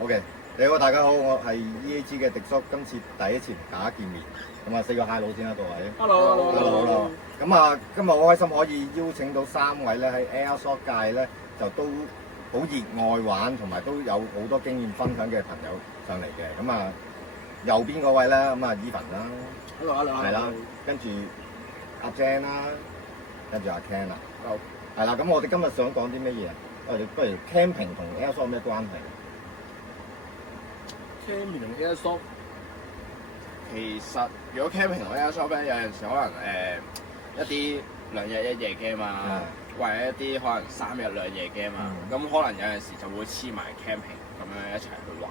OK，你好，大家好，我係 EAG 嘅迪叔，今次第一次同大家見面，咁啊 say 個 hello 先啦，各位。Hello。咁啊，今日好開心可以邀請到3位咧喺 Airsoft 界咧就都好熱愛玩，同埋都有好多經驗分享嘅朋友上嚟嘅。咁啊，右邊嗰位咧咁啊 Evan 啦 Hello。係啦，跟住阿 Jan 啦，跟住阿 Ken 啦。好。係啦，咁我哋今日想講啲乜嘢啊？不如 camping 同 Airsoft 有咩關係Camping 同 Airsoft， 其實如果 Camping 同 Airsoft 咧，有陣時可能一啲2日1夜 game 啊，或者一啲可能3日2夜 game 啊，咁可能有陣時就會黐埋 camping 咁樣一齊去玩。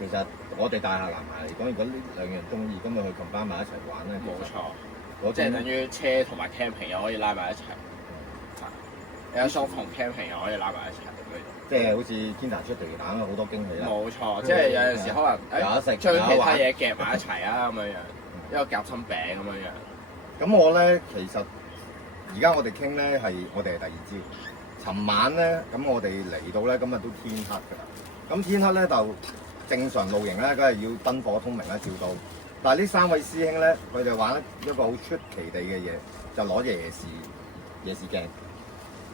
其實我哋大廈男孩嚟講，如果呢2樣中意，咁咪去 combine 埋一齊玩咧。冇錯，即係等於車同埋 camping 又可以拉埋一齊，Airsoft 同 camping 又可以拉埋一齊。即係好似天壇出地彈好多驚喜啦。冇錯，即係有陣時可能有得食，將其他嘢夾埋一齊啊咁樣樣，一個夾心餅咁樣樣。咁我咧其實而家我哋傾咧係我哋係第2朝。尋晚咧咁我哋嚟到咧，今日都天黑㗎啦。咁天黑咧就正常露營咧，梗係要燈火通明啦，照到。但係呢3位師兄咧，佢哋玩一個好出奇地嘅嘢，就攞夜視鏡。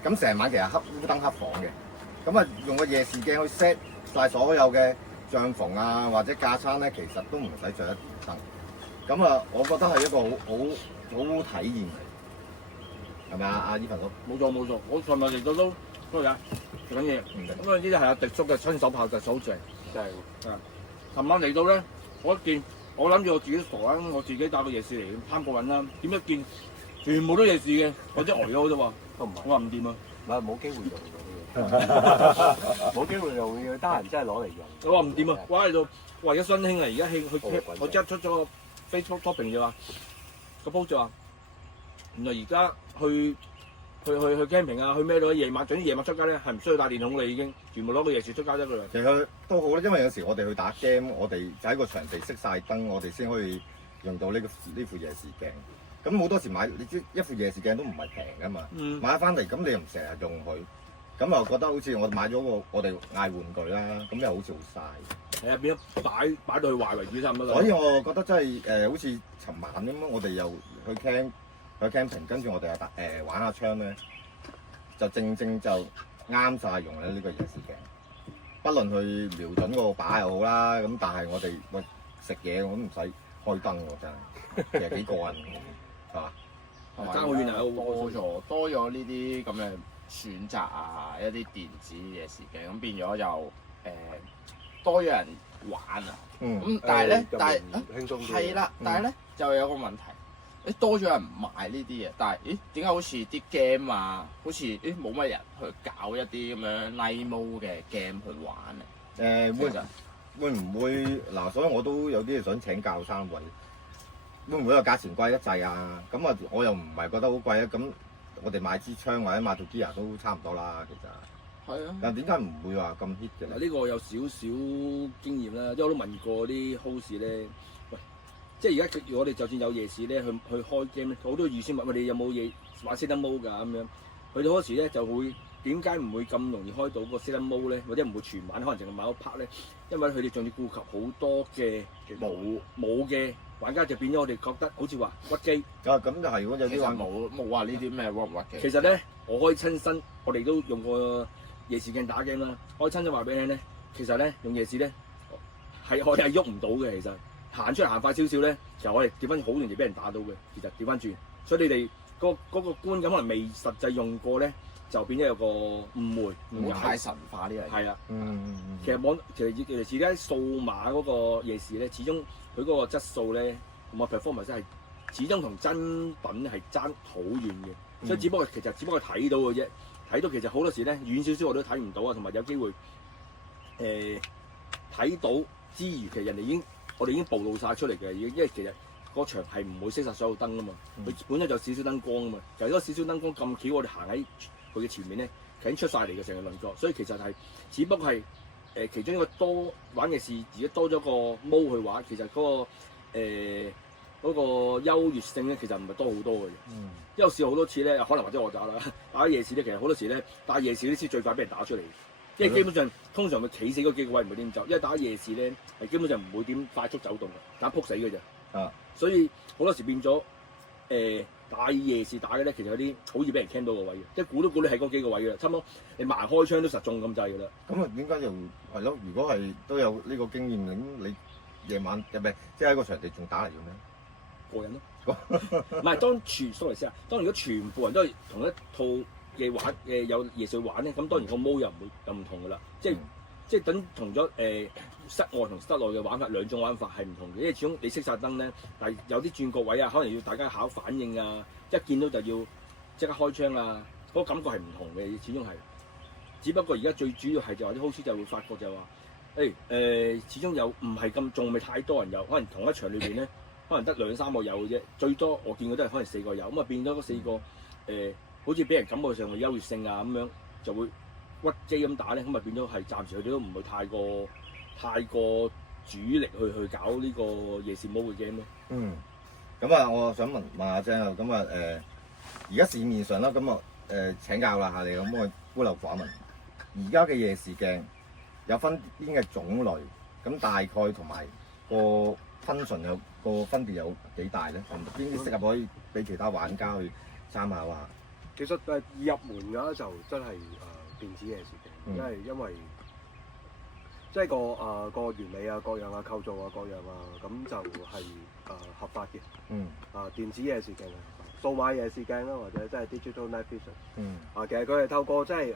咁成晚其實黑烏燈黑房嘅。咁啊，用個夜視鏡去 set 晒所有嘅帳篷啊，或者架撐咧，其實都唔使着一燈。咁啊，我覺得係一個好體驗嚟，係咪啊？阿 Evan 哥？冇錯，我尋日嚟到都乜嘢食緊嘢。咁啊，呢啲係阿迪叔嘅親手炮製，好正，真係啊！尋晚嚟到咧，我諗住我自己傻啦，我自己帶個夜視嚟攀過癮啦。點一見全部都夜視嘅，我真呆咗啫喎。我話唔掂啊！冇機會用冇機會用，要得閒真係攞嚟用。我話唔掂啊！哇喺度，哇而家新興啊！而家興佢，我即刻出咗個 Facebook topping 就話個 post 就話，原來而家去 camping 啊，去咩都夜晚，總之夜晚出街咧係唔需要帶電筒啦，已經全部攞個夜視出街得㗎啦。其實都好啦，因為有時我哋去打 game，我哋就喺個場地熄晒燈，我哋先可以用到呢副夜視鏡。咁好多時買你知一副夜視鏡都唔係平㗎嘛，買翻嚟咁你又唔成日用佢。咁又覺得好似我買咗個我哋嗌玩具啦，咁又好似好嘥。係啊，變咗擺到去壞為主差唔多啦。所以我覺得真係好似尋晚咁，我哋又去 camping，跟住我哋又玩下槍咧，就正就啱晒用咧呢個夜視鏡。不論去瞄準個靶又好啦，咁但係我哋食嘢我都唔使開燈喎，真係其實幾過癮㗎，係嘛？爭好遠啊！多咗呢啲咁嘅選擇啊，一啲電子夜視鏡，咁變咗又多咗人玩啊。咁但係咧，係啦，但係咧就有個問題，多咗人買呢啲嘢，但係點解好似啲 game 啊，好似冇乜人去搞一啲咁樣 night mode 嘅 game 去玩啊？會唔會嗱？所以我都有啲嘢想請教3位，會唔會個價錢貴得滯啊？咁啊，我又唔係覺得好貴啊。咁我哋買支槍或者買套 gear 都差唔多啦，其實。係啊。但點解唔會話咁 hit 嘅？嗱，呢個有少少經驗啦，因為我都問過啲 host 咧，喂，即係而家我哋就算有夜視咧，去開 game 咧，好多預先問你有冇嘢玩 Sailor Mode 㗎咁樣，佢哋好多時咧就會點解唔會咁容易開到個 Sailor Mode咧，或者唔會全玩，可能淨係買一 part 咧，因為佢哋仲要顧及好多嘅冇嘅玩家，就變咗我哋覺得好似話屈機。啊，咁就係如果有啲玩冇話呢啲咩屈唔屈嘅。其實咧，我可以親身，我哋都用過夜視鏡打 game 啦。我可以親身話俾你聽咧，其實咧用夜視咧係我哋係喐唔到嘅。其實行出嚟行快少少咧，其實我哋調翻好容易俾人打到嘅。其實調翻轉，所以你哋嗰個觀感可能未實際用過咧，就變咗有個誤會。唔好太神化呢樣嘢。係啊，其實而家數碼嗰個夜視咧，始終佢嗰個質素咧同埋 performance 係始終同真品係爭好遠嘅。所以只不過睇到嘅啫，睇到其實好多時咧遠少少我都睇唔到啊，同埋有機會睇到之餘，其實我哋已經暴露晒出嚟嘅，因為其實個場係唔會熄晒所有燈啊嘛，佢本身就少少燈光啊嘛，就係嗰少少燈光咁巧，我哋行喺佢嘅前面咧，已經出晒嚟嘅成個輪廓，所以其實係只不過係其中一個多玩嘅事，而家多咗個 mode 去玩，其實嗰個優越性咧，其實唔係多好多嘅。因為我試過好多次咧，可能或者我打啦，打夜視咧，其實好多時咧，打夜視呢啲先最快俾人打出嚟。因因為基本上通常會企死嗰幾個位唔會點走，因為打夜市咧係基本上唔會點快速走動嘅，打撲死嘅啫。啊，所以好多時變咗打夜市打嘅咧，其實有啲好易俾人聽到個位嘅，即係估都估你係嗰幾個位嘅，差唔多你盲開槍都實中咁滯㗎啦。咁啊點解又係咯？如果係都有呢個經驗，咁你夜晚唔係即係喺個場地仲打嚟做咩？過癮咯，唔係sorry 先啊，當如果全部人都係同一套嘅玩有夜市玩咧，咁當然個毛又唔同㗎啦，即係等同咗室外同室內嘅玩法兩種玩法係唔同嘅，因為始終你熄晒燈咧，但係有啲轉角位啊，可能要大家考反應啊，一見到就要即刻開槍啊，嗰個感覺係唔同嘅，始終係。只不過而家最主要係就話啲 host 就會發覺就話，始終有唔係咁仲未太多人有，可能同一場裏邊咧，可能得2、3個有嘅啫，最多我見過都係可能4個有，咁啊變咗嗰4個好似俾人感覺上嘅優越性啊咁樣，就會屈機咁打咧，咁啊變咗係暫時佢哋都唔會太過主力去搞呢個夜市 mode 嘅 game 咯。嗯，咁啊，我想問下姐啊，咁啊而家市面上啦，咁啊請教啦下你，咁我孤陋寡聞，而家嘅夜視鏡有分邊嘅種類，咁大概同埋個function有個分別有幾大咧？同邊啲適合可以俾其他玩家去參考下？其實入門嘅就真係電子夜視鏡，因為即係個原理啊、各樣啊、構造啊、各樣啊，咁就係合法嘅。電子夜視鏡啊，數碼夜視鏡啦，或者即係 digital night vision。其實佢係透過即係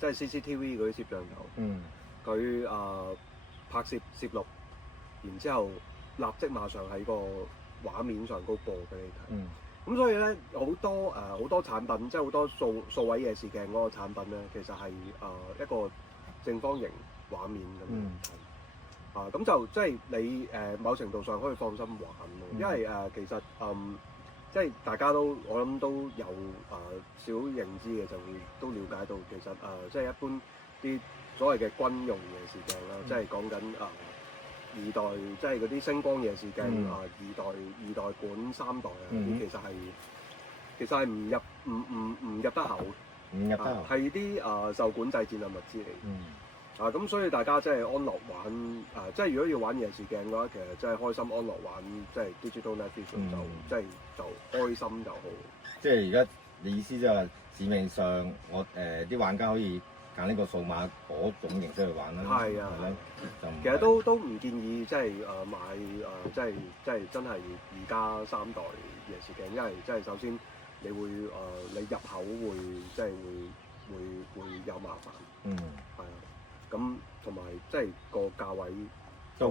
CCTV 嗰啲攝像頭，佢拍攝攝錄，然之後立即馬上喺個畫面上高播俾你睇。咁所以咧好多產品，即係好多數位夜視鏡嗰個產品咧，其實係一個正方形畫面咁樣睇。咁就即係你某程度上可以放心玩咯，因為其實即係大家都我諗都有少認知嘅，就會都了解到其實即係一般啲所謂嘅軍用夜視鏡啦，即係講緊2代，即係嗰啲星光夜視鏡2代管3代啊，啲其實係唔入得口，係啲受管制戰略物資嚟。咁所以大家即係安樂玩即係如果要玩夜視鏡嘅話，其實真係開心安樂玩，即係 digital night vision 就開心就好。即係而家你意思即係市面上我啲玩家可以揀呢個數碼嗰種形式去玩啦。係啊，其實都唔建議即係買即係真係而家3代夜視鏡，因為即係首先你會你入口會即係會有麻煩。係啊。咁同埋即係個價位都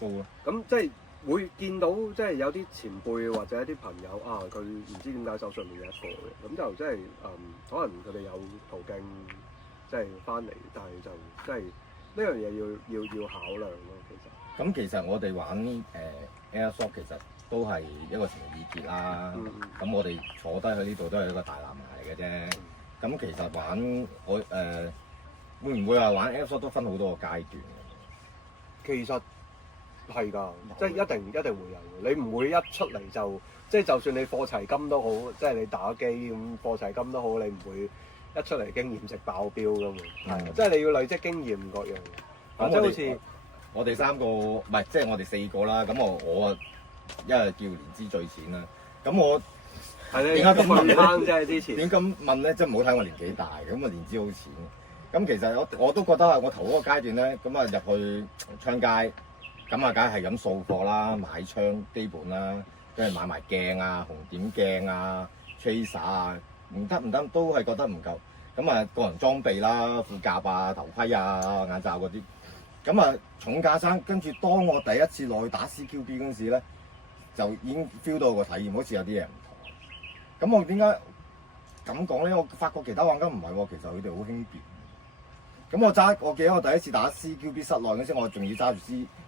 高啊！咁即係會見到即係有啲前輩或者一啲朋友佢唔知點解手上面有一個嘅，咁就即係可能佢哋有途徑即係翻嚟，但係就即係呢樣嘢要考量咯。其實我哋玩Airsoft 其實都係一個情意結啦。咁我哋坐低喺呢度都係一個大藍牙嚟嘅啫。咁其實玩會唔會話玩 Airsoft 都分好多個階段？其實係㗎，即係一定會有。你唔會一出嚟就算你課齊金都好，即係你打機咁課齊金都好，你唔會一出嚟經驗值爆標㗎嘛。即係你要累積經驗各樣。即係好似我哋3個唔係，即係我哋4個啦。咁我因為叫年資最淺啦。咁我點解咁問咧？之前點咁問咧？即係唔好睇我年紀大，咁啊年資好淺。咁其實我都覺得啊，我頭嗰個階段咧，咁啊入去槍街，咁啊梗係咁掃貨啦，買槍基本啦，跟住買埋鏡啊、紅點鏡啊、tracer 啊，唔得都係覺得唔夠。咁啊個人裝備啦、褲甲啊、頭盔啊、眼罩嗰啲，咁啊重架生。跟住當我第一次落去打 CQB 嗰陣時咧，就已經 feel 到個體驗好似有啲嘢唔同。咁我點解咁講咧？我發覺其他玩家唔係喎，其實佢哋好輕便。咁我記得我第一次打 CQB 室內嗰陣時，我仲要揸住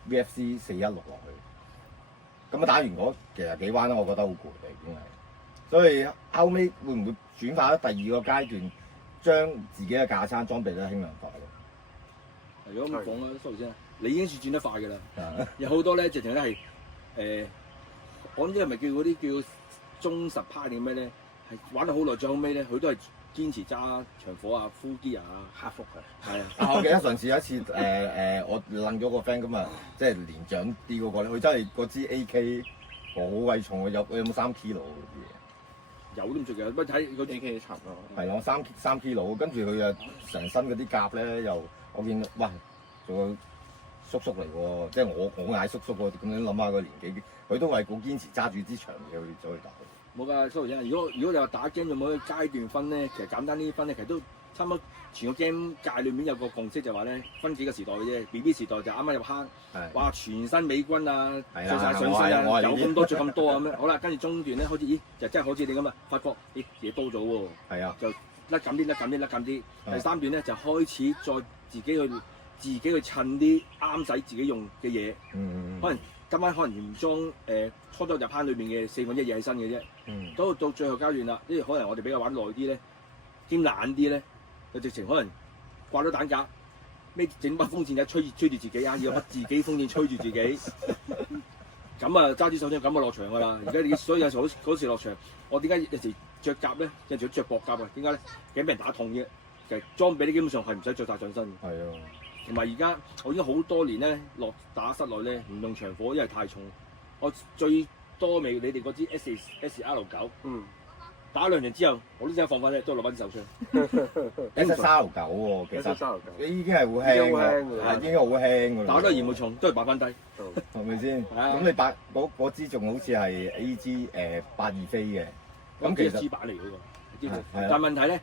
VFC 416落去。咁啊打完嗰其實幾彎啦，我覺得好攰嘅已經係。所以後尾會唔會轉化咗第2個階段，將自己嘅架撐裝備咧輕量化咯？如果咁講啦，蘇先生，你已經算轉得快㗎啦。有好多咧，直情咧係我唔知係咪叫嗰啲叫忠實派定咩咧？係玩到好耐，最後尾咧佢都係堅持揸長火啊、full gear 啊、克服係啊。我記得上次有一次我撚咗個 friend 咁啊，即係年長啲嗰個咧，佢真係嗰支 AK 好鬼重，有冇3 kilo 嗰啲嘢？有都唔出奇，不過睇嗰 AK 沉咯。係咯，3 kilo，跟住佢啊成身嗰啲甲咧又，我見哇做個叔叔嚟喎，即係我嗌叔叔喎，咁樣諗下個年紀，佢都係好堅持揸住支長嘢去走去打。冇㗎，sorry 啊！如果你話打 game 有冇啲階段分咧，其實簡單啲分咧，其實都差唔多全個 game 界裏面有個共識就話咧，分幾個時代嘅啫。BB 時代就啱啱入坑，哇全身美軍啊，着晒上身啊，有咁多着咁多啊咁樣。好啦，跟住中段咧開始，咦就真係好似你咁啊，發覺咦嘢多咗喎。係啊，就甩緊啲。第三段咧就開始再自己去襯啲啱使自己用嘅嘢。可能今晚可能原裝初初入坑裏面嘅4分1嘢係新嘅啫。到最後階段啦，因為可能我哋比較玩耐啲咧，兼懶啲咧，就直情可能掛咗彈夾，咩整把風扇仔吹住自己啊，要把自己風扇吹住自己，咁啊揸支手槍咁啊落場㗎啦。而家所以有時嗰時落場，我點解有時着甲咧，有時着薄甲啊？點解咧？驚俾人打痛嘅。其實裝備咧基本上係唔使着晒上身嘅。係啊。同埋而家我已經好多年咧落打室內咧唔用長火，因為太重。我最多未你哋嗰支 SR9，打2場之後，我都真係放翻咧，都攞翻支手槍。SR9喎，其實你已經係好輕㗎，已經好輕㗎啦。打得嫌冇重，都係擺翻低，係咪先？咁你嗰支仲好似係 AG 82飛嘅，咁其實 G 版嚟嗰個。但係問題咧，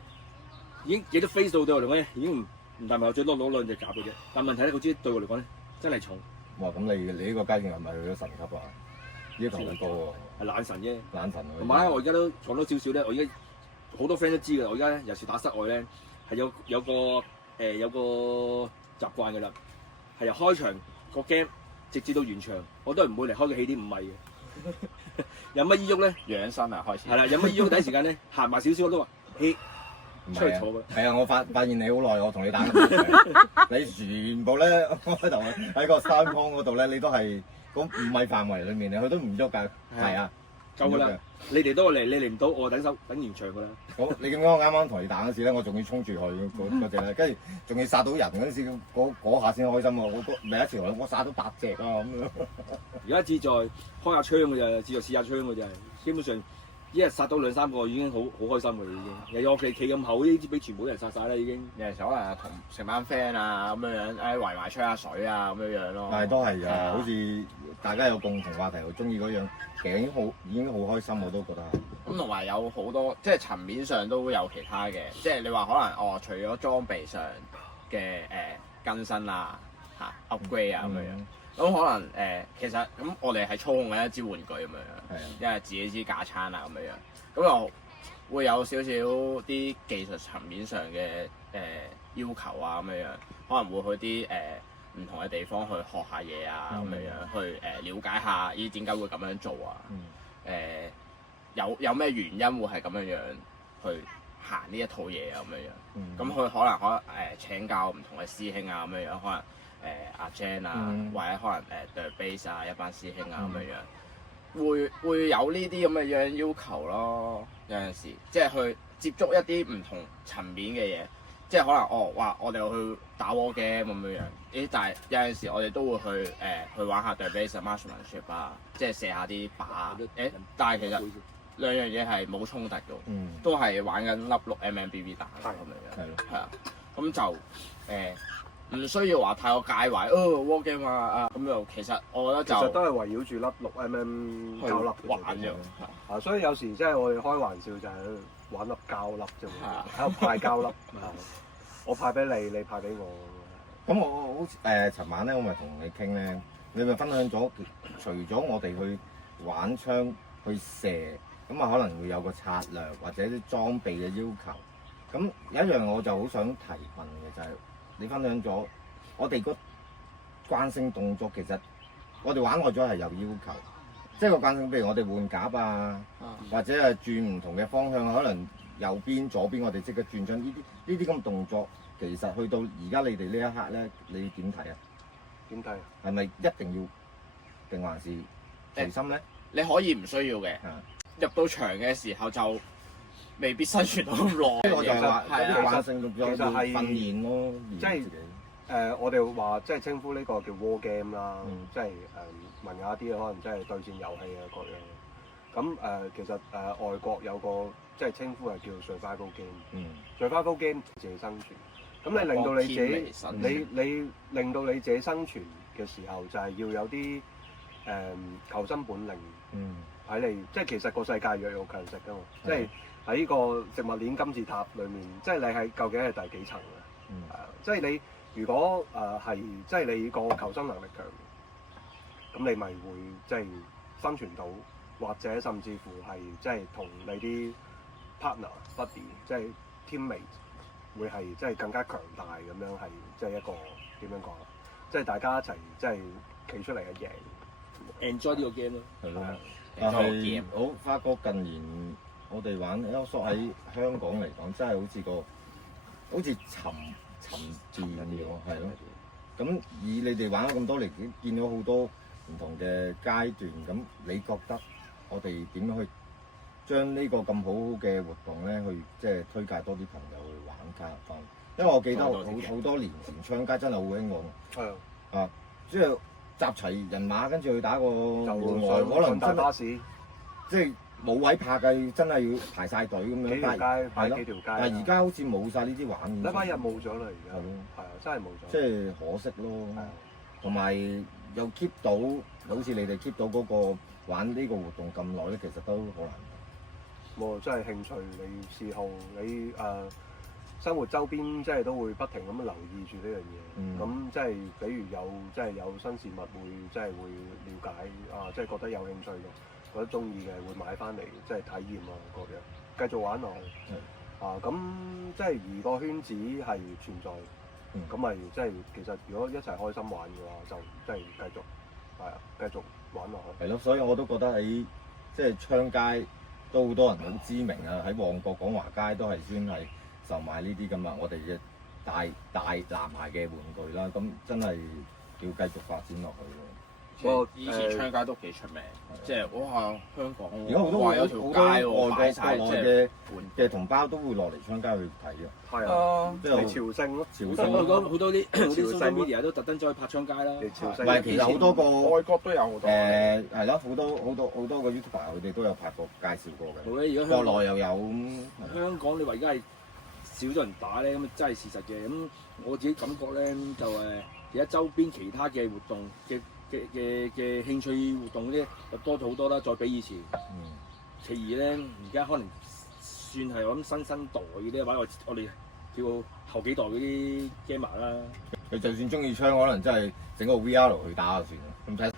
已經幾多飛數對我嚟講咧，已經唔係話最多攞2隻夾嘅啫。但係問題咧，嗰支對我嚟講咧，真係重。哇！咁你呢個階段係咪去咗神級啊？要求好高喎。係懶神啫。懶神。同埋咧，我而家都講多少少咧，我而家好多 friend 都知㗎。我而家咧有時打室外咧，係有個習慣㗎啦，係由開場個 game 直至到完場，我都係唔會離開個起點5米嘅。有乜依喐咧？養生啊，開始。係啦，有乜依喐第一時間咧，行埋少少我都話，出去坐㗎。係啊，我發現你好耐，我同你打你全部咧開頭喺個山坡嗰度咧，你都係嗰5米範圍裡面，佢都唔喐㗎。係啊，夠㗎啦。你哋都嚟，你嚟唔到，我等完場㗎啦。好，你咁講，我啱啱同你打嗰時咧，我仲要衝住佢嗰隻咧，跟住仲要殺到人嗰陣時，嗰下先開心喎！我第一次我殺到8隻啊咁樣。而家志在開下槍㗎咋，志在試下槍㗎咋，基本上一日殺到2、3個已經好開心㗎啦已經。又有我企咁厚呢啲，俾全部啲人殺晒啦已經。有時可能同成班 friend 啊咁樣，圍埋吹下水啊咁樣咯。但係都係啊，好似大家有共同話題，好中意嗰樣，其實已經好開心，我都覺得。咁同埋有好多即係層面上都有其他嘅，即係你話可能除咗裝備上嘅更新啊upgrade 啊咁樣，咁可能其實咁我哋係操控緊一支玩具咁樣，因為自己支架撐啊咁樣，咁又會有少少啲技術層面上嘅要求啊咁樣，可能會去啲唔同嘅地方去學下嘢啊咁樣，去了解下咦點解會咁樣做啊？有咩原因會係咁樣去行呢一套嘢啊咁樣？咁佢可能請教唔同嘅師兄啊咁樣，可能阿 Jan 啊，或者可能The Base 啊一班師兄啊咁樣，會有呢啲咁嘅樣要求咯。有陣時即係去接觸一啲唔同層面嘅嘢，即係可能我哋去打 war game 咁樣，但係有陣時我哋都會去玩下 The Base Marksmanship 啊，即係射下啲靶啊。但係其實兩樣嘢係冇衝突嘅，都係玩緊粒6mm打咁樣，係啊，咁就唔需要話太過介懷war game 啊咁又其實我覺得就其實都係圍繞住粒6mm 膠粒玩啫，所以有時即係我哋開玩笑就係玩粒膠粒啫嘛，喺度派膠粒，我派俾你，你派俾我。咁我好似尋晚咧，我咪同你傾咧，你咪分享咗，除咗我哋去玩槍去射。咁啊，可能會有個策略或者啲裝備嘅要求。咁有一樣我就好想提問嘅就係，你分享咗我哋個慣性動作，其實我哋玩耐咗係有要求，即係個慣性，譬如我哋換甲啊，或者係轉唔同嘅方向，可能右邊、左邊，我哋即刻轉咗呢啲咁動作，其實去到而家你哋呢一刻咧，你點睇啊？點睇？係咪一定要定還是隨心咧？你可以唔需要嘅。入到場嘅時候就未必生存到咁耐。我就係話係啊有啲慣性仲有其實係訓練咯，即係自己我哋話即係稱呼呢個叫 war game 啦，即係文雅啲可能即係對戰遊戲啊各樣。咁其實外國有個即係稱呼係叫 survival game，survival game 自己生存。咁你令到你自己，你令到你自己生存嘅時候，就係要有啲求生本領喺你，即係其實個世界弱肉強食㗎嘛，即係喺呢個植物鏈金字塔裏面，即係你係究竟係第幾層嘅？即係你如果係即係你個求生能力強，咁你咪會即係生存到。或者甚至乎係即係同你啲 partner、buddy， 即係 teammate， 會係即係更加強大咁樣係即係一個點樣講啊？即係大家一齊即係企出嚟嘅贏 enjoy 呢個 game 咯。係咯，但係我發覺近年我哋玩 Airsoft 喺香港嚟講，真係好似沉澱咗，係咯。咁以你哋玩咗咁多年，見到好多唔同嘅階段，咁你覺得？我哋點樣去將呢個咁好嘅活動咧，去即係推介多啲朋友去玩加入翻？因為我記得好多年前槍街真係好興旺。係啊，即係集齊人馬，跟住去打個戶外，可能真係即係冇位拍嘅，真係要排晒隊咁樣。幾條街排幾條街。但係而家好似冇晒呢啲玩意。禮拜日冇咗啦，而家。係啊，真係冇咗。即係可惜咯。同埋又 keep 到，好似你哋 keep 到嗰個。玩呢個活動咁耐咧，其實都好難。冇，真係興趣，你嗜好，你生活周邊即係都會不停咁留意住呢樣嘢。咁即係比如即係有新事物會即係會了解啊，即係覺得有興趣嘅，覺得中意嘅會買翻嚟即係體驗啊各樣，繼續玩落去。咁即係而個圈子係存在，咁咪即係其實如果一齊開心玩嘅話，就即係繼續玩落去。係咯，所以我都覺得喺即係昌街都好多人好知名啊！喺旺角廣華街都係專係售賣呢啲咁啊，我哋嘅大男孩嘅玩具啦，咁真係要繼續發展落去咯。以前昌街都幾出名，即係哇香港而家好多有條街喎，擺晒國內嘅同胞都會落嚟昌街去睇啊。係啊，即係朝聖咯。朝聖好多啲 social media 都特登走去拍昌街啦。朝聖。唔係，其實好多個外國都有好多。係咯，好多個 YouTuber 佢哋都有拍過介紹過嘅。好咧，而家國內又有香港，你話而家係少咗人打咧，咁真係事實嘅。咁我自己感覺咧，就而家周邊其他嘅活動嘅興趣活動咧，就多咗好多啦，再比以前。其二咧，而家可能算係我諗新生代嗰啲，或者我哋叫後幾代嗰啲 gamer 啦。佢就算中意槍，可能真係整個 VR 去打就算啦。咁睇。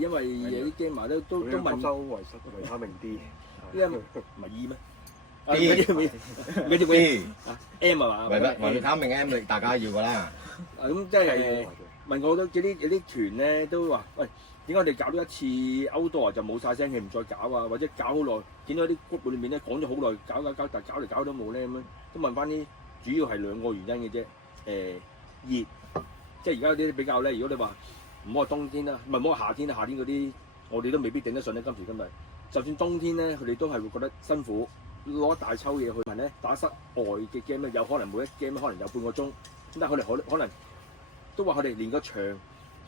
因為有啲 gamer 都問吸收維他命 D， 呢個唔係 E 咩？嗰啲 D M 啊嘛，維他命 M 大家要㗎啦。咁即係問我都有啲團咧都話，喂，點解我哋搞咗一次 outdoor 就冇晒聲氣，唔再搞啊？或者搞好耐，見到啲 group 裏面咧講咗好耐，搞，但係搞嚟搞都冇咧咁樣，都問翻啲主要係兩個原因嘅啫。熱，即係而家啲比較咧，如果你話唔好話冬天啦，唔係唔好話夏天啦，夏天嗰啲我哋都未必頂得順咧。今時今日，就算冬天咧，佢哋都係會覺得辛苦，攞一大抽嘢去問咧打室外嘅 game 咧，有可能每一 game 可能有半個鐘，咁但係佢哋可能都話佢哋連個場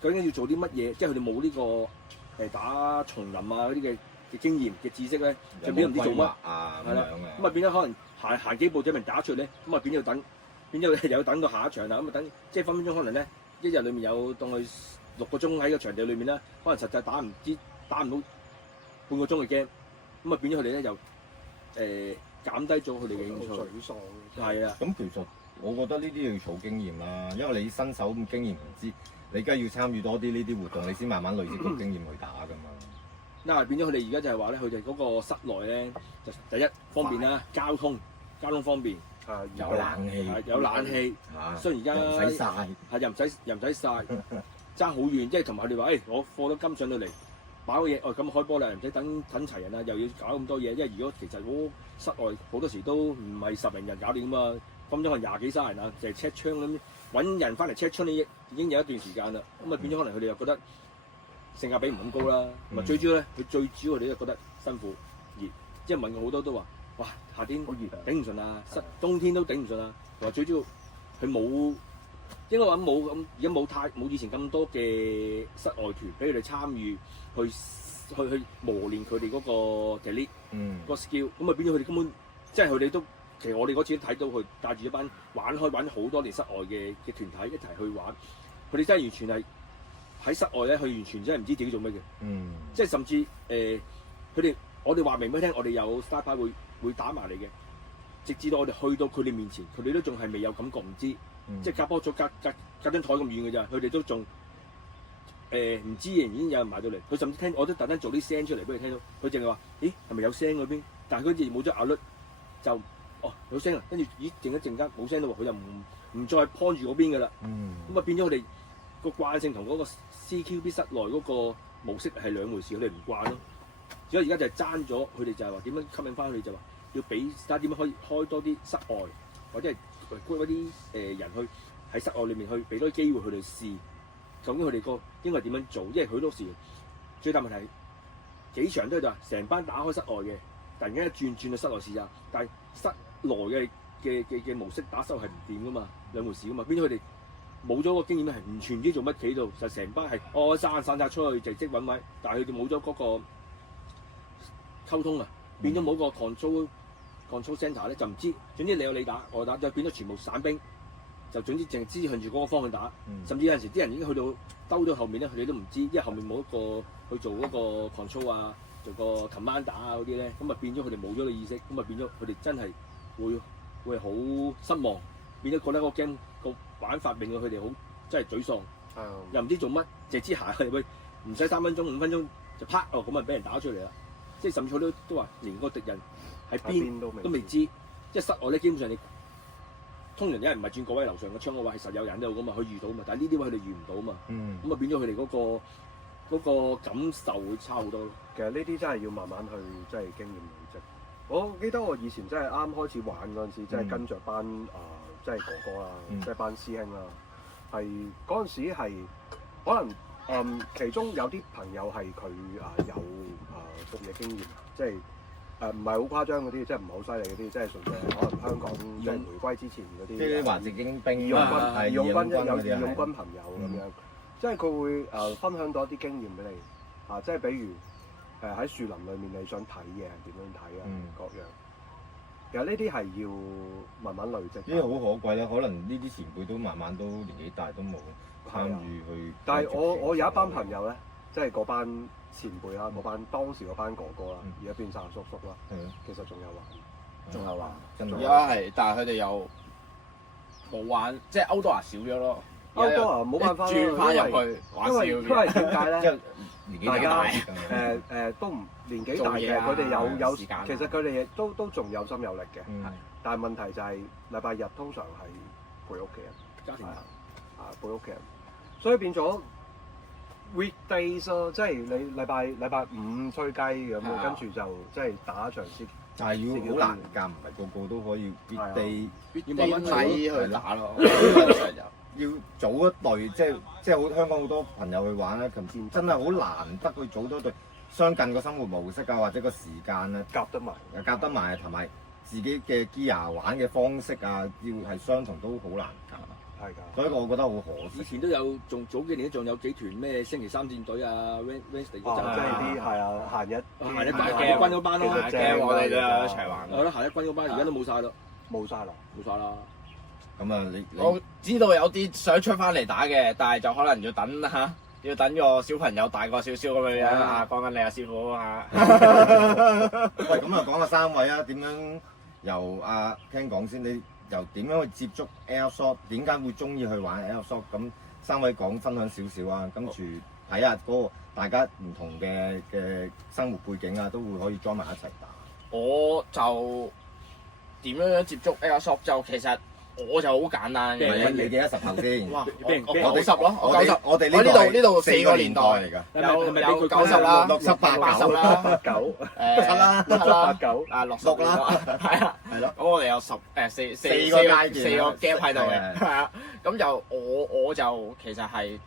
究竟要做啲乜嘢，即係佢哋冇呢個打叢林啊嗰啲嘅經驗嘅知識咧，就變咗唔知做乜啊，係啦，咁啊變咗可能行幾步就俾人打出咧，咁啊變咗要等，又要等到下一場啦，咁啊等即係分分鐘可能咧一日裡面有當佢6個鐘喺個場地裏面啦，可能實際打唔到半個鐘嘅 game，咁啊變咗佢哋咧又減低咗佢哋嘅興趣，沮喪。係啊，咁其實我覺得呢啲要儲經驗啦，因為你新手咁經驗唔知，你梗係要參與多啲呢啲活動，你先慢慢累積到經驗去打㗎嘛。嗱變咗佢哋而家就係話咧，佢哋嗰個室內咧就第一方便啦，交通方便，有冷氣，有冷氣，雖然而家唔使曬，係又唔使曬，爭好遠，即係同埋佢哋話，我貨都金上到嚟。擺個嘢，咁開波啦，唔使等齊人啊，又要搞咁多嘢，因為如果其實室外好多時都唔係10零人搞掂啊，分鐘係20幾30人啊，就係 check 槍咁揾人翻嚟 check 槍，已經有一段時間啦，咁啊變咗可能佢哋又覺得性價比唔咁高啦，同埋最主要咧，佢哋都覺得辛苦熱，即係問我好多都話，哇夏天好熱啊！頂唔順啊，冬天都頂唔順啊。同埋最主要佢冇應該話冇咁而家冇以前咁多嘅室外團俾佢哋參與去磨練佢哋嗰個 delete 個 skill，咁啊變咗佢哋根本即係佢哋都其實我哋嗰次都睇到佢帶住一班玩好多年室外嘅團體一齊去玩，佢哋真係完全係喺室外咧，佢完全真係唔知自己做乜嘅，即係甚至佢哋我哋話明俾佢聽，我哋有 star 牌會打埋嚟嘅，直至到我哋去到佢哋面前，佢哋都仲係未有感覺，唔知即係隔波咗隔張台咁遠嘅咋，佢哋都仲。唔知已經有人買到嚟，佢甚至我都特登做啲聲出嚟俾佢聽到，佢淨係話：咦，係咪有聲嗰邊？但係佢好似冇咗壓率，就有聲啊！跟住咦，靜一陣間冇聲啦喎，佢就唔再 point 住嗰邊㗎啦。咁啊變咗佢哋個慣性同嗰個 CQB 室內嗰個模式係兩回事，佢哋唔慣咯。所以而家就係爭咗，佢哋就係話點樣吸引翻佢哋就話要俾睇下點樣可以開多啲室外，或者係嗰啲人去喺室外裏面去俾多啲機會佢哋試。究竟佢哋個應該點樣做？因為好多時最大問題幾場都係話成班打開室外嘅，突然間一轉到室內試下，但係室內嘅模式打手係唔掂噶嘛，兩回事噶嘛。變咗佢哋冇咗個經驗係完全唔知做乜企度，就成班係散晒出去就即揾位，但係佢哋冇咗嗰個溝通啊，變咗冇個 control center 咧，就唔知。總之你有你打，我打，就變咗全部散兵。就總之淨係知向住嗰個方向打，甚至有陣時啲人已經去到兜咗後面咧，佢哋都唔知，因為後面冇一個去做嗰個 control 啊，做個 command 打啊嗰啲咧，咁啊變咗佢哋冇咗個意識，咁啊變咗佢哋真係會好失望，變咗覺得個 game 個玩法令到佢哋好真係沮喪，又唔知做乜，淨知行去唔使3分鐘5分鐘就啪咁啊俾人打出嚟啦，即係甚至都話連個敵人喺邊都未知，即係室外咧基本上你。通常有人唔係轉個位樓上嘅窗嗰位係實有人喺度噶嘛，佢遇到嘛，但係呢啲位佢哋遇唔到嘛，咁啊變咗佢哋嗰個感受會差好多咯。其實呢啲真係要慢慢去即係經驗累積。我記得我以前真係啱開始玩嗰陣時，即係跟着班即係哥哥啦，即係班師兄啦，係嗰陣時係可能其中有啲朋友係佢有服役經驗，即係。唔係好誇張嗰啲，即係唔係好犀利嗰啲，即係純粹可能香港即係回歸之前嗰啲。即係啲華籍英兵、義勇軍、義勇軍有義勇軍軍朋友咁樣，即係佢會分享到一啲經驗俾你即係比如喺樹林裏面你想睇嘢係點樣睇啊，各樣。其實呢啲係要慢慢累積。呢啲好可貴啦，可能呢啲前輩都慢慢都年紀大都冇參與去。但係我有一班朋友咧，即係嗰班。前輩啦，當時嗰班哥哥啦，而家變晒叔叔啦，其實仲有玩，而家係，但係佢哋又冇玩，即係 outdoor 少咗咯。outdoor 冇辦法轉翻入去玩少因為點解咧？年紀大都唔年紀大嘅，佢哋有其實佢哋都仲有心有力嘅，但係問題就係禮拜日通常係陪屋企人，家庭陪屋企人，所以變咗。weekdays 咯，即係你禮拜五吹雞咁，跟住就即係打一場先。但係要好難㗎，唔係個個都可以 weekday 要慢慢睇去打咯。要組一隊，即係好香港好多朋友去玩咧，真係好難得去組多隊相近個生活模式啊，或者個時間啊夾得埋，同埋自己嘅 gear 玩嘅方式啊，要係相同都好難夾。所以我覺得好可惜。以前都有，仲早幾年都仲有幾團咩星期三戰隊啊 ，Wednesday 嗰陣，即係啲閒日行一軍嗰班咯，驚我哋都一齊玩。我覺得行一軍嗰班而家都冇晒咯，冇晒啦。咁啊，你我知道有啲想出翻嚟打嘅，但係就可能要等要等個小朋友大個少少咁樣啊。講緊你啊，師傅嚇。喂，咁啊講下3位啊，點樣由阿 Ken 講先？你由點樣去接觸 Airsoft？ 點解會中意去玩 Airsoft？ 咁3位講分享少少啊，跟住睇下嗰個大家唔同嘅生活背景啊，都會可以裝埋一齊打。我就點樣接觸 Airsoft？ 就其實我就好簡單嘅。你幾多十後先？哇！我90咯，我90。我哋呢度4個年代嚟㗎。有90啦，67、8、9啦，9、7啦，8、9啊，6啦，係啊，係咯。咁我哋有4個階段，4個 gap 喺度嘅，係啊。咁就我就其實係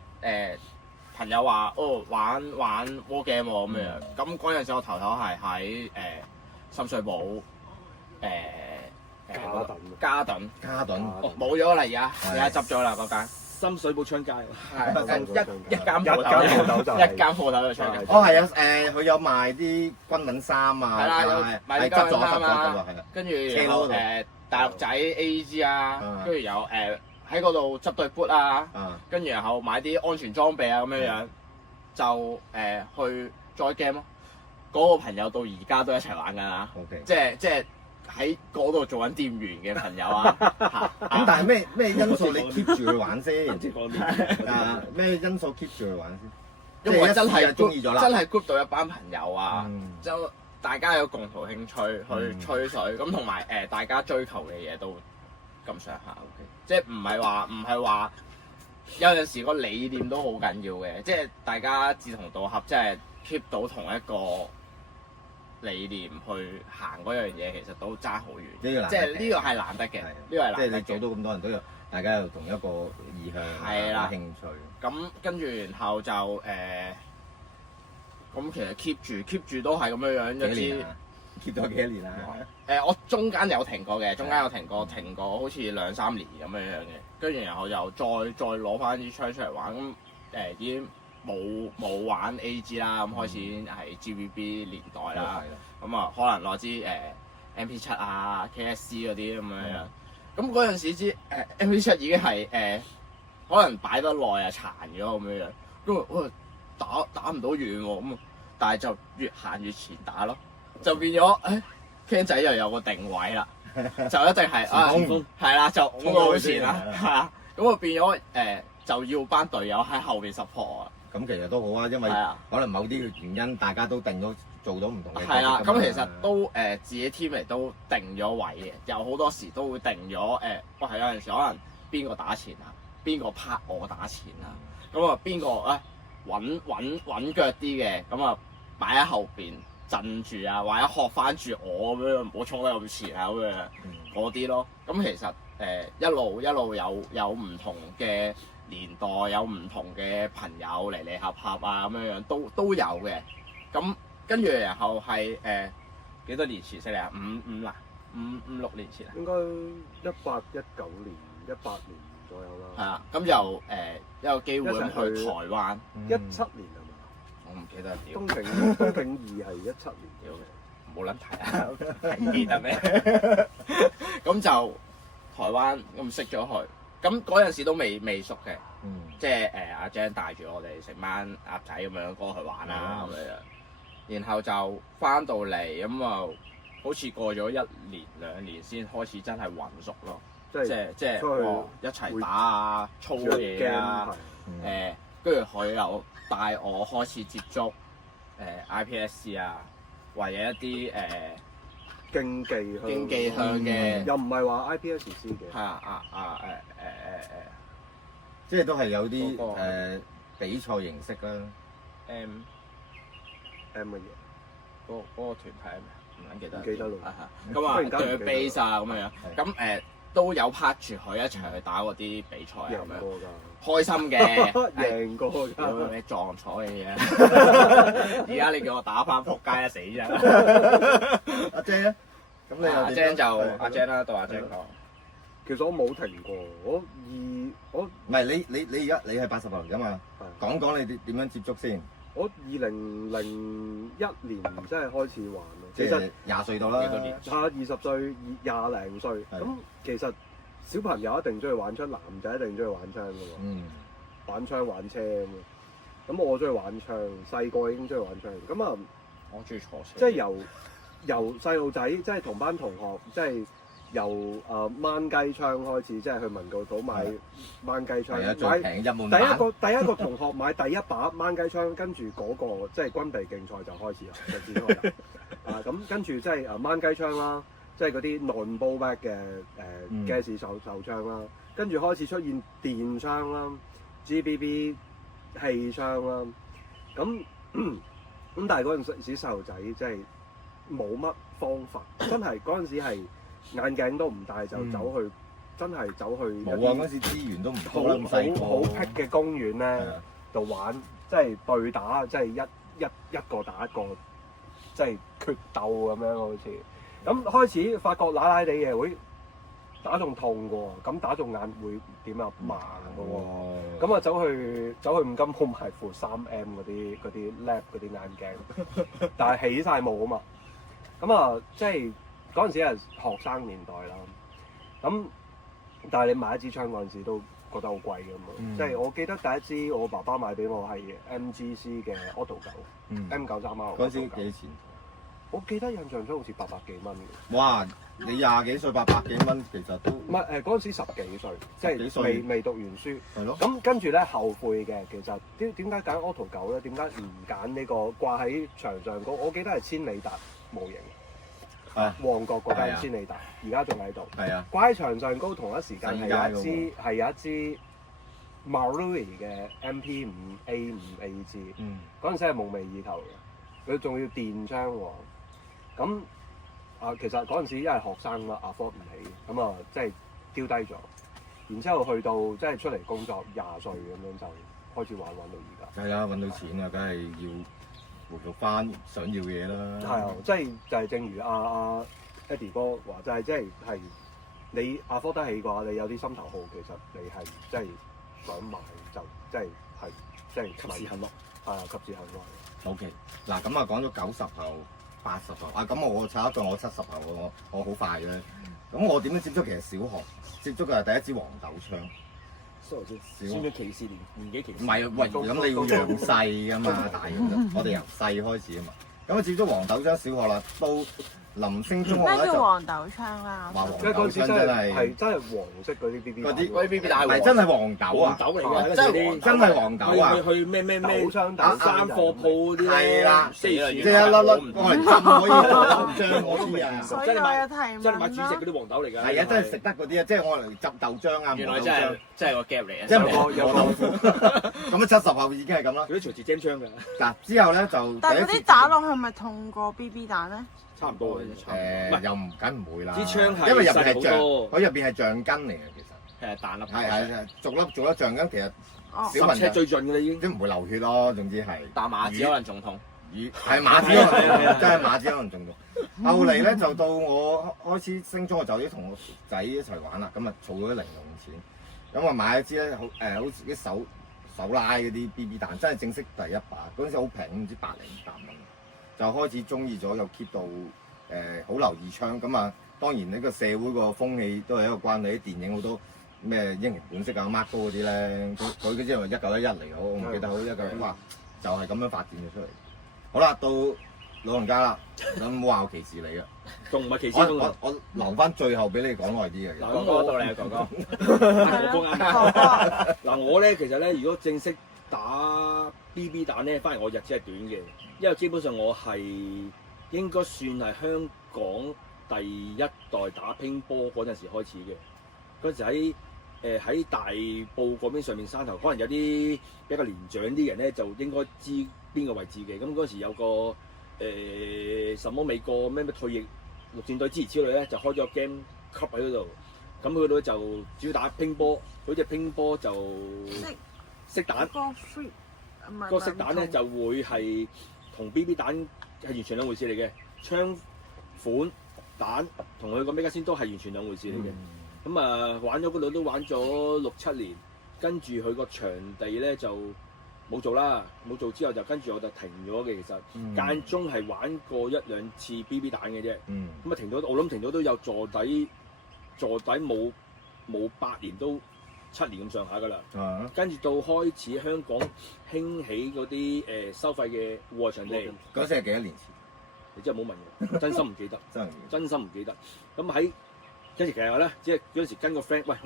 朋友話玩 war game 喎咁樣。咁嗰陣時我頭係喺深水埗嘉頓哦冇咗啦，而家執咗啦嗰間。深水埗昌街係一間鋪頭就一間鋪頭就出嘅。哦係啊，佢有賣啲軍訓衫啊，係啦，有賣啲軍訓衫啊，係啦，跟住然後大陸仔 AEG 啊，跟住有喺嗰度執對 boot 啊，跟住然後買啲安全裝備啊咁樣樣，就去 join game 咯。嗰個朋友到而家都一齊玩㗎啦，即係喺嗰度做緊店員嘅朋友啊。咁但係咩因素你 keep 住去玩先？咩因素 keep 住去玩先？因為真係中意咗啦，真係 group 到一班朋友啊，就大家有共同興趣去吹水，咁同埋大家追求嘅嘢都咁上下 OK，即係唔係話有陣時個理念都好緊要嘅，即係大家志同道合，即係 keep 到同一個理念去行嗰樣嘢，其實都爭好遠。即係呢個係難得嘅，呢個係難得嘅。即係你做到咁多人都有，大家有同一個意向啊、興趣。咁跟住然後就咁其實 keep 住都係咁樣樣一支。keep 咗幾多年啊？我中間有停過嘅，停過好似2-3年咁樣樣嘅，跟住然後又再攞翻支槍出嚟玩，咁已經冇玩 AG 啦，咁開始係 GVB 年代啦，咁啊可能攞支MP7 啊 KSC 嗰啲咁樣樣，咁嗰陣時支MP7 已經係可能擺得耐啊殘咗咁樣樣，因為我打唔到遠喎，咁但係就越行越前打咯。就變咗，Ken 仔又有個定位啦，就一定係係啦，就衝到好前啦，係啊，咁啊變咗就要班隊友喺後邊 support 啊。咁其實都好啊，因為可能某啲原因，大家都定咗做到唔同嘅。係啦，咁其實都自己 team 嚟都定咗位嘅，有好多時都會定咗係有陣時可能邊個打前啊，邊個 part 我打前啊，咁啊邊個穩腳啲嘅，咁啊擺喺後邊。鎮住啊，或者學翻住我咁樣，唔好衝得咁前啊咁樣嗰啲咯。咁其實一路有唔同嘅年代，有唔同嘅朋友嚟合啊咁樣都有嘅。咁跟住然後係幾多年前識你啊？5-6年前啊？應該18-19年、18年左右啦。係啊，咁就有機會去台灣。17年啊嘛？我唔記得屌。東京2係17年屌嘅，冇撚睇啊！係記得咩？咁就台灣咁識咗佢，咁嗰陣時都未熟嘅，即係阿 Jan 帶住我哋成班鴨仔咁樣過去玩啦咁樣，然後就翻到嚟咁啊，好似過咗1-2年先開始真係混熟咯，即係一齊打啊、操嘢啊，跟住佢又帶我開始接觸IPSC 啊，或者一啲競技向嘅，又唔係話 IPSC 嘅，係即係都係有啲比賽形式啦。M 乜嘢？嗰個團體係咩？唔撚記得。唔記得咯。咁啊，對 base 啊咁樣，咁都有 part 住佢一齊去打嗰啲比賽啊咁樣。開心嘅，贏過㗎。有咩撞彩嘅嘢？而家你叫我打翻撲街一死啫。阿 Jan 咧，咁你阿 Jan 就阿 Jan 啦，到阿 Jan 講。其實我冇停過，我唔係你而家你係86年㗎嘛？講講你點樣接觸先？我2001年真係開始玩咯。其實20歲到啦。幾多年？20歲20零歲。咁其實小朋友一定中意玩槍，男仔一定中意玩槍㗎喎。玩槍玩車咁啊。咁我中意玩槍，細個已經中意玩槍。咁啊，我中意坐車。即係由細路仔，即係同班同學，即係由掹雞槍開始，即係去文具島買掹雞槍。最平入門版。第一個同學買第一把掹雞槍，跟住嗰個即係軍備競賽就開始啦，就展開啦。咁跟住即係掹雞槍啦，即係嗰啲 non-blowback 嘅嘅士手槍啦，跟住開始出現電槍啦、GBB 氣槍啦。咁但係嗰陣時細路仔即係冇乜方法，真係嗰陣時係眼鏡都唔戴就走去，真係走去。冇啊！嗰陣時資源都唔多啦，咁細個。好僻嘅公園咧，度玩，即係對打，即係一個打一個，即係決鬥咁樣好似。咁開始發覺奶奶地嘢會打中痛嘅喎，咁打中眼會點啊盲嘅喎，咁啊走去五金鋪買副 3M 嗰啲 lab 嗰啲眼鏡，但係起晒霧啊嘛，咁啊即係嗰陣時係學生年代啦，咁但係你買一支槍嗰陣時都覺得好貴嘅嘛，即係我記得第一支我爸爸買俾我係 MGC 嘅 Auto 9 M93R 嗰陣時幾錢？我記得印象中好似800幾蚊嘅。哇！你廿幾歲800幾蚊，其實都唔係嗰陣時10幾歲，即係未讀完書。係咯。咁跟住咧後悔嘅，其實點解揀 Auto 9咧？點解唔揀呢個掛喺牆上高？我記得係千里達模型。旺角嗰間千里達，而家仲喺度。係啊。掛喺牆上高，同一時間係有一支 Marui 嘅 MP5A5AG。嗰陣時係夢寐以求嘅，佢仲要電槍喎。咁其實嗰陣時因為學生嘛，afford 唔起，咁啊即係丟低咗。然之後去到即係出嚟工作20歲咁樣就開始玩到而家。係啊，揾到錢啊，梗係要回復翻想要嘢啦。係啊，即係就係正如阿 Eddie 哥話，就係即係你afford得起嘅話，你有啲心頭好，其實你係即係想買就即係及時行樂。係啊，及時行樂。OK，嗱咁啊講咗90後、80後啊，咁我插一句，我70後我好快咧。咁我點樣接觸？其實小學接觸嘅係第一支黃豆槍。算唔算歧視年紀歧視？唔係，喂，咁你要養細噶嘛，大嘅我哋由細開始啊嘛。咁啊接觸黃豆槍小學啦，到臨升中學咧就。咩叫黃豆槍啦？話黃豆槍真係真係黃色嗰啲 BB 嗰啲 BB 彈，唔係真係黃豆啊！黃豆嚟㗎，真係黃豆啊！去咩山貨鋪嗰啲係啦，即係一粒粒我嚟浸可以漿嗰啲啊！所以我有提問真係買主食嗰啲黃豆嚟㗎。係啊，真係食得嗰啲啊，即係我嚟浸豆漿啊！原來真係個 gap 嚟啊！即係我豆腐。咁啊70後已經係咁啦。嗰啲隨時 jam 槍㗎。嗱之後咧就。但係嗰啲打落去咪痛過 BB 彈咧？差唔多嘅，又梗唔會啦。啲槍係因為入邊係橡，佢入邊係橡筋嚟嘅，其實。彈粒。係逐粒橡筋，其實小朋友最盡㗎啦已經。都唔會流血咯，總之係。打馬子可能仲痛。係馬子可能痛，真係馬子可能仲痛。後嚟咧就到我開始升中學，就啲同學仔一齊玩啦，咁啊儲咗啲零用錢，咁啊買一支咧好似啲手拉嗰啲 BB 彈，真係正式第一把，嗰陣時好平，唔知100零200蚊。就開始中意咗，又 keep 到好留意槍咁啊！當然呢個社會個風氣都係一個關係，啲電影好多咩英雄本色啊、Mark 哥嗰啲咧，佢嗰啲係1911嚟，我唔記得好1911，哇！就係咁樣發展咗出嚟。好啦，到老人家啦，咁冇話我歧視你啊，仲唔係歧視我留翻最後俾你講耐啲嘅。咁我到你啊，哥哥。嗱我咧其實咧，如果正式打 BB 彈咧，反而我日子係短嘅。因為基本上我係應該算係香港第一代打乒乓嗰陣時開始嘅。嗰陣時喺大埔嗰邊上面山頭，可能有啲比較年長啲人咧，就應該知邊個位置嘅。咁嗰陣時有個什麼美國咩退役陸戰隊諸如此類咧，就開咗個 game club 喺嗰度。咁佢嗰度就主要打乒乓，嗰隻乒乓就色彈。個色彈咧就會係。同 BB 彈係完全兩回事嚟嘅，槍款彈同佢個 Mega 先都係完全兩回事嚟嘅。咁玩咗嗰度都玩咗6-7年，跟住佢個場地咧就冇做啦，冇做之後就跟住我就停咗嘅。其實間中係玩過1-2次 BB 彈嘅啫。咁停咗，我諗停咗都有坐底冇8年都7年咁上下㗎啦。跟住到開始香港興起嗰啲收費嘅戶外場地，嗰陣係幾多年前？你真係冇問我，真心唔記得，真心唔記得。咁喺跟住其實咧，即係嗰陣時跟個 friend，喂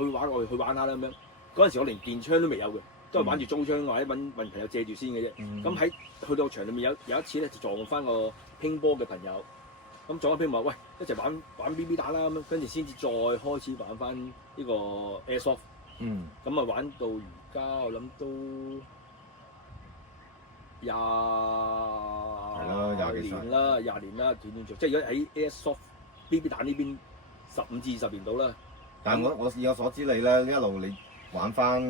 去玩下啦咁樣。嗰陣時我連電槍都未有嘅，都係玩住租槍或者揾朋友借住先嘅啫。咁喺去到場裏面有一次咧，就撞翻個乒乓嘅朋友。咁撞翻乒乓話：喂，一齊玩 BB 彈啦咁樣，跟住先至再開始玩翻呢個 Airsoft。咁啊玩到而家，我諗都20年啦，斷做。即係而家喺 Airsoft BB 彈呢邊15至20年到啦。但係我以我所知你咧一路你玩翻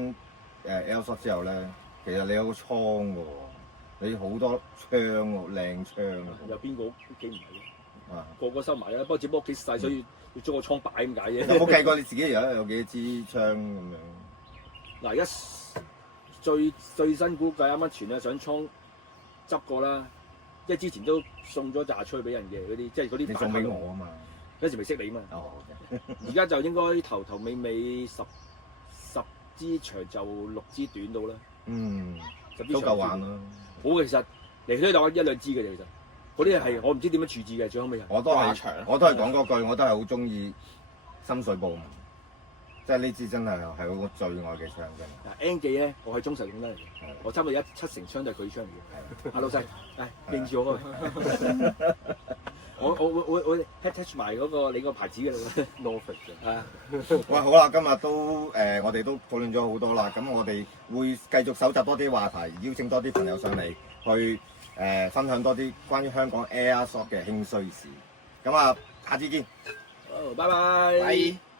Airsoft 之後咧，其實你有個倉嘅喎，你好多槍喎，靚槍。有邊個屋企唔係？個個收埋啦。不過只不過屋企細，所以要租個倉擺咁解啫。有冇計過你自己而家有幾多支槍咁樣？嗱，而家最新估計啱啱傳咧上倉執過啦，即係之前都送咗炸吹俾人嘅嗰啲，即係嗰啲。你送俾我啊嘛？嗰時未識你嘛。哦，而家就應該頭尾十支長就6支短到啦。嗯， 10支都夠玩啦。好，其實嚟都有1-2支嘅，其實嗰啲係我唔知點樣處置嘅，最後尾我都係講嗰句，我都係好中意深水埗，即係呢支真係我最愛嘅槍真係。嗱 N 記咧，我係忠實用家嚟嘅，我差唔多有70槍就係佢槍嚟嘅。阿老細，認住我啊！我 attach 埋嗰個你個牌子嘅啦 Norfolk 嘅。啊，喂，好啦，今日都我哋都討論咗好多啦，咁我哋會繼續搜集多啲話題，邀請多啲朋友上嚟去分享多啲關於香港 Airsoft 嘅興衰事。咁啊，下次見。好，拜拜。拜。